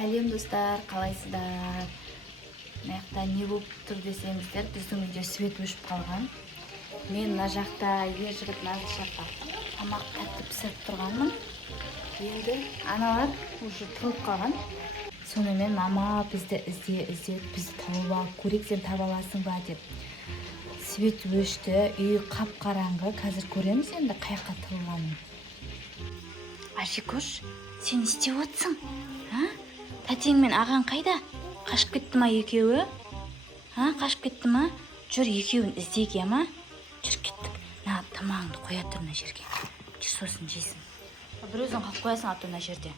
Сәлем достар, қалайсыздар? Мына не болып тұр десеңіздер, біздің үйде свет өшіп қалған. Мен мына жақта ер жігіт Назылшаққа тамақ тәтті пісіріп тұрғанмын. Енді аналар уже тұрып қалған. Сонымен мама бізді іздеп, бізді тауып алып, көрейік сен таба аласың ба деп. Свет өшті, үй қап-қараңғы. Қазір көреміз енді қаяққа тығылғанын. Ашикош, сен істеп отырсың? Тәтең мен ағаң қайда? Қашып кетті ма екеуі? Қашып кетті ма? Жүр екеуін іздейік ма? Жүр кеттік. На, тамағыңды қоя тұр мына жерге. Жүр сосын жейсің. Бір өзің қалып қоясың аты мына жерде.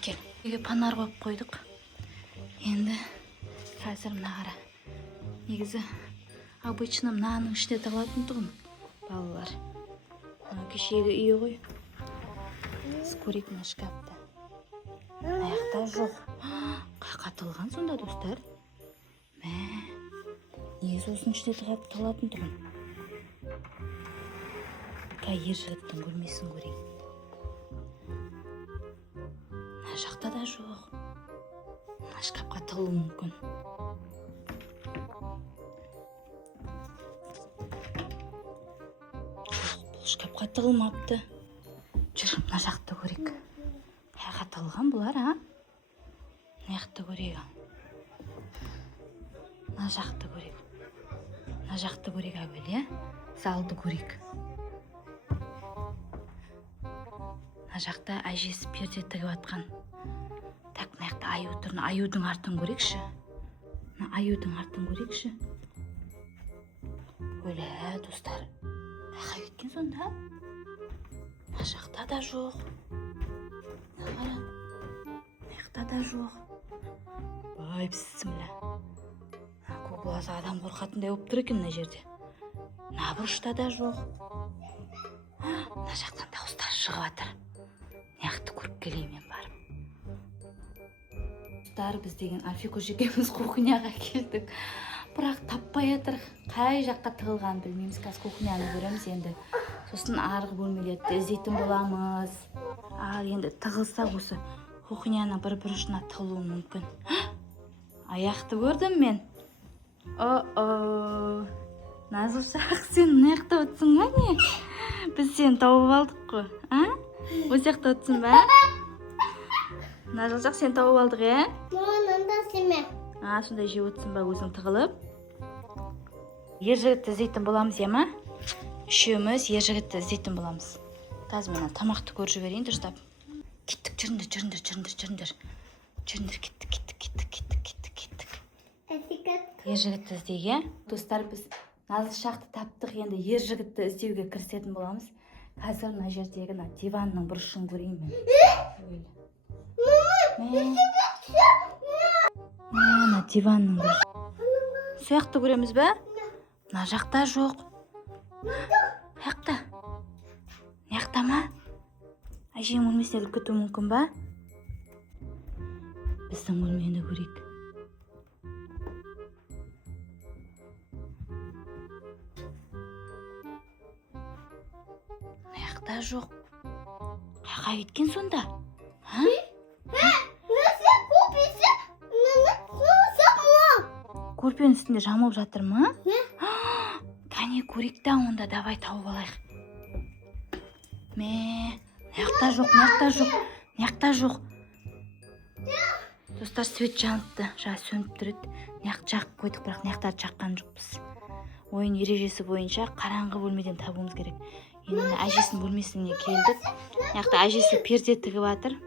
Кел. Үйге панар қойып қойдық. Енді қазір мына қара. Негізі обычно мынаның ішінде тығылатын тұғын балалар. Кешегі үйі ғой. Көрейік мына шкафта. Аяқта жоқ. Қайқа тығылған сонда достар? Неге сосын ішінде тығылатын тұғын? Ер жігіттің көрмесін көрейін. Мына жақта да жоқ. Мына шкафқа тығылуы мүмкін. Бұл шкафқа тығылмапты. Жүр, мына жақты көрейік. Қайға тығылған бұлар, Мына жақты көрейік. Мына жақты көрейік. Мына жақты көрейік әуелі, залды көрейік. Мына жақта әжесі перде тігіп атқан. Так, мына жақта аю тұр. Аюдың артын көрейікші. Мына аюдың артын көрейікші. Өлі, достар. Қайқа кеткен сонда? Мына жақта да жоқ. Мына жақта да жоқ. Ой, бісміллә. Көкбұлазы адам қорқатындай болып тұр екен мына жерде. Мына бұрышта да жоқ. Мына жақтан дауыстар шығып жатыр. Мына жақты көріп келейін мен барып. Достар, біз деген Афикош екеуміз кухняға келдік. Бірақ таппай жатыр. Қай жаққа тығылғанын білмейміз. Қазір кухняны көреміз енді. Сосын арғы бөлмелерді іздейтін боламыз. Ал енді тығылса осы кухняның бір бұрышына тығылуы мүмкін. Аяқты көрдім мен. Назылшақ, сен мына жақта отырсың ба не? Біз сені тауып алдық қой. Осы жақта отырсың ба? Назылшақ, сен тауып алдық, Маманда семе. Сондай жеп отырсың ба өзің тығылып? Ер жігітті іздейтін боламыз, ма? Үшеуміз ер жігітті іздейтін боламыз. Қазір мен тамақты көріп жіберейін дұрыстап. Кеттік, жүріңдер. Кеттік. Ер жігітті іздеуге. Достар, біз Назылшақты таптық, енді ер жігітті іздеуге кірісетін боламыз. Қазір мына жердегі диванның бұрышын көрейін мен. Мына диванның бұрышы. Сояқты көреміз бе? Мына жақта жоқ. Жақта. Жақта ма? Әжең өлмесіне іліп кетуі мүмкін ба? Біздің өлмені көрейік. Аяқта жоқ. Қайқа кеткен сонда? Көрпенің үстінде жамылып жатыр ма? Кәне көрейік та онда, давай тауып алайық. Маяқта жоқ. Достар, свет жаныпты, сөніп тұрады. Маяқты жақып қойдық, бірақ маяқтарды жаққан жоқпыз. Ойын ережесі бойынша қараңғы бөлмеден табуымыз керек. Енді әжесінің бөлмесіне келдік. Маяқта әжесі перде тігіп жатыр.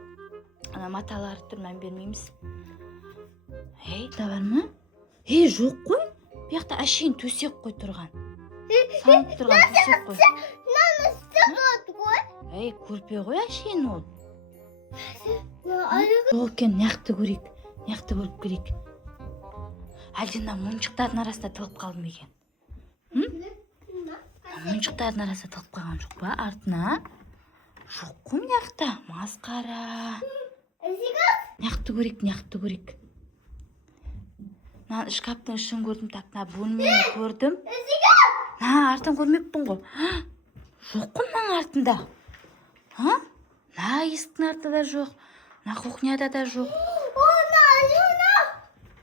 Маталары тұр, мән бермейміз. Да бар ма? Жоқ қой. Бұяқта әшейін төсек қой тұрған. Салып тұрған төсек қой. Көрпе ғой әшейін ол. Жоқ екен, маяқты көрейік. Маяқты көріп көрейік. Әлден моншықтардың арасында тығылып қалды ма екен? Моншықтардың арасында тығылып қалған жоқ па? Артына? Жоқ қой маяқта. Масқара. Маяқты көрейік. Шкаптың ішін көрдім, бөлмені көрдім. Артын көрмеппін ғой. Жоқ қой мынаның артында. Есіктің артында да жоқ. Кухняда да жоқ.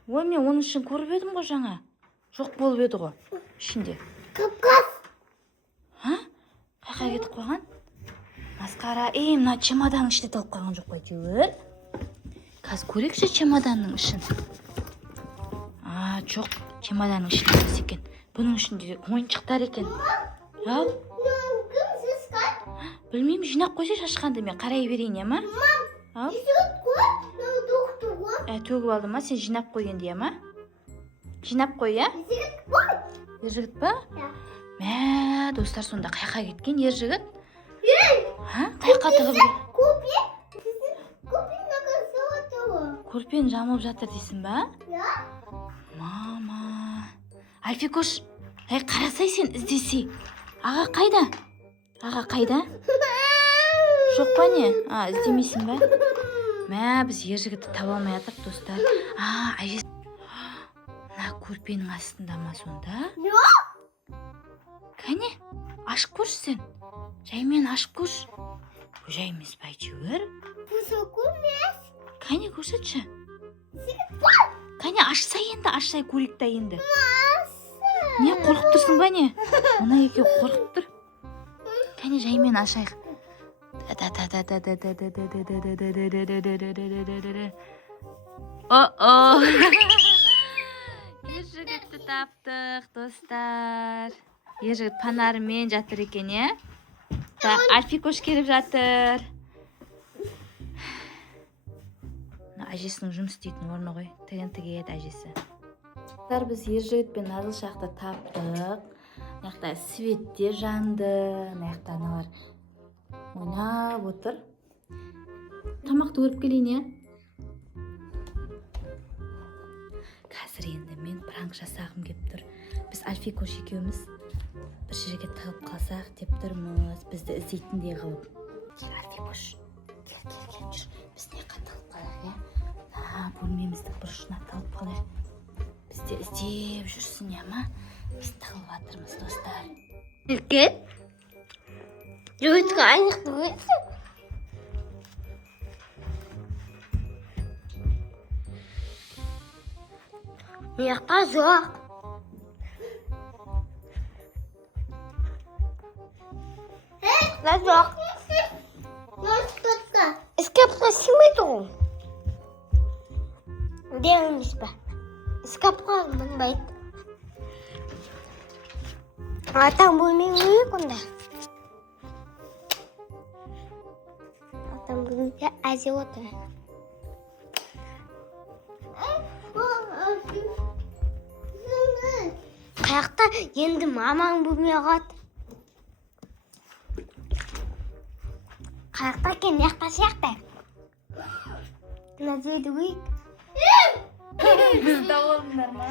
Ой, мен оның ішін көріп едім ғой жаңа. Жоқ болып еді ғой ішінде. Капказ. Ха? Қайқа кетіп қойған? Масқара, мына чемоданның ішінде талып қалған жоқ қой әйтеуір. Қазір көрейікші чемоданның ішін. Жоқ, чемоданның ішінде емес екен. Бұның ішінде ойыншықтар екен. Ал? Білмеймін, жинап қойса шашқанды мен қарай берейін, ма? Ал? Төгіп алды ма? Сен жинап қой енді, ма? Жинап қой, Ержігіт па? Мә, достар, сонда қайқа кеткен ержігіт? Қайқа тығып? Көрпені жамылып жатыр дейсің ба? Мама. Альфикош, қарасай сен іздесей. Аға қайда? Аға қайда? Жоқ па не? Іздемейсің ба? Мә, біз ержігітті таба алмай жатырық, достар. Әжесі. Мына көрпенің астында ма сонда? Кәне, ашып көрші сен. Жаймен ашып көрші. Бұл жай емес па әйтеуір? Кәне көрсетші. Кәне ашса енді, ашсай көрейікті енді. Не қорқып тұрсың ба не? Мына екеу қорқып тұр. Кәне жаймен ашайық. Ержігітті таптық, достар. Ержігіт панарымен жатыр екен, Альфикош келіп жатыр. Әжесінің жұмыс істейтін орны ғой. Тігін тігеді әжесі. Біз ержігіт пен Назылшақты таптық. Мынаяқта светте жанды. Мынаяқта аналар ойнап отыр. Тамақты көріп келейін, Қазір енді мен пранк жасағым кеп тұр. Біз Альфикош екеуміз бір жерге тығып қалсақ деп тұрмыз. Бізді іздейтіндей қылып. Кел, Альфикош. Кел, жүр. Біз не қаталып қалайық, бөлмеміздің бұрышына тығып қалайық. Бізді іздеп жүрсін, ма? Біз тығылып жатырмыз, достар. Үлкен? Жігітке айнықты көрсің? Мияқта жоқ. Жоқ. Іскапқа симейді ғой. Демейміз ба? Іскапқа мұнбайды. Атаң бөлмей өйік онда. Атаң бөлмейге әзе отыр. Қаяқта енді мамаң бөлмей қады. Қаяқта кен яқта сияқты. Назайды өйік. Бізді олыңдар ма?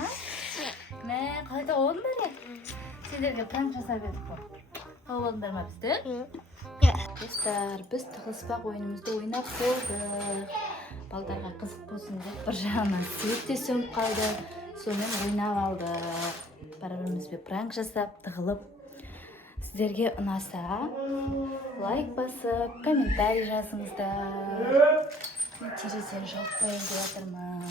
Мә, қайда олыңдар, Сендерге пранк жасап едік қой. Олыңдар ма бізді? Достар, біз тығылыспақ ойынымызды ойнап болдық. Балдарға қызық болсын деп бір жағынан светте сөніп қалды. Сонымен ойнап алдық. Бір-бірімізбен пранк жасап, тығылып. Сіздерге ұнаса, лайк басып, комментарий жазыңыздар. Терезені жауып қояйын деп жатырмын.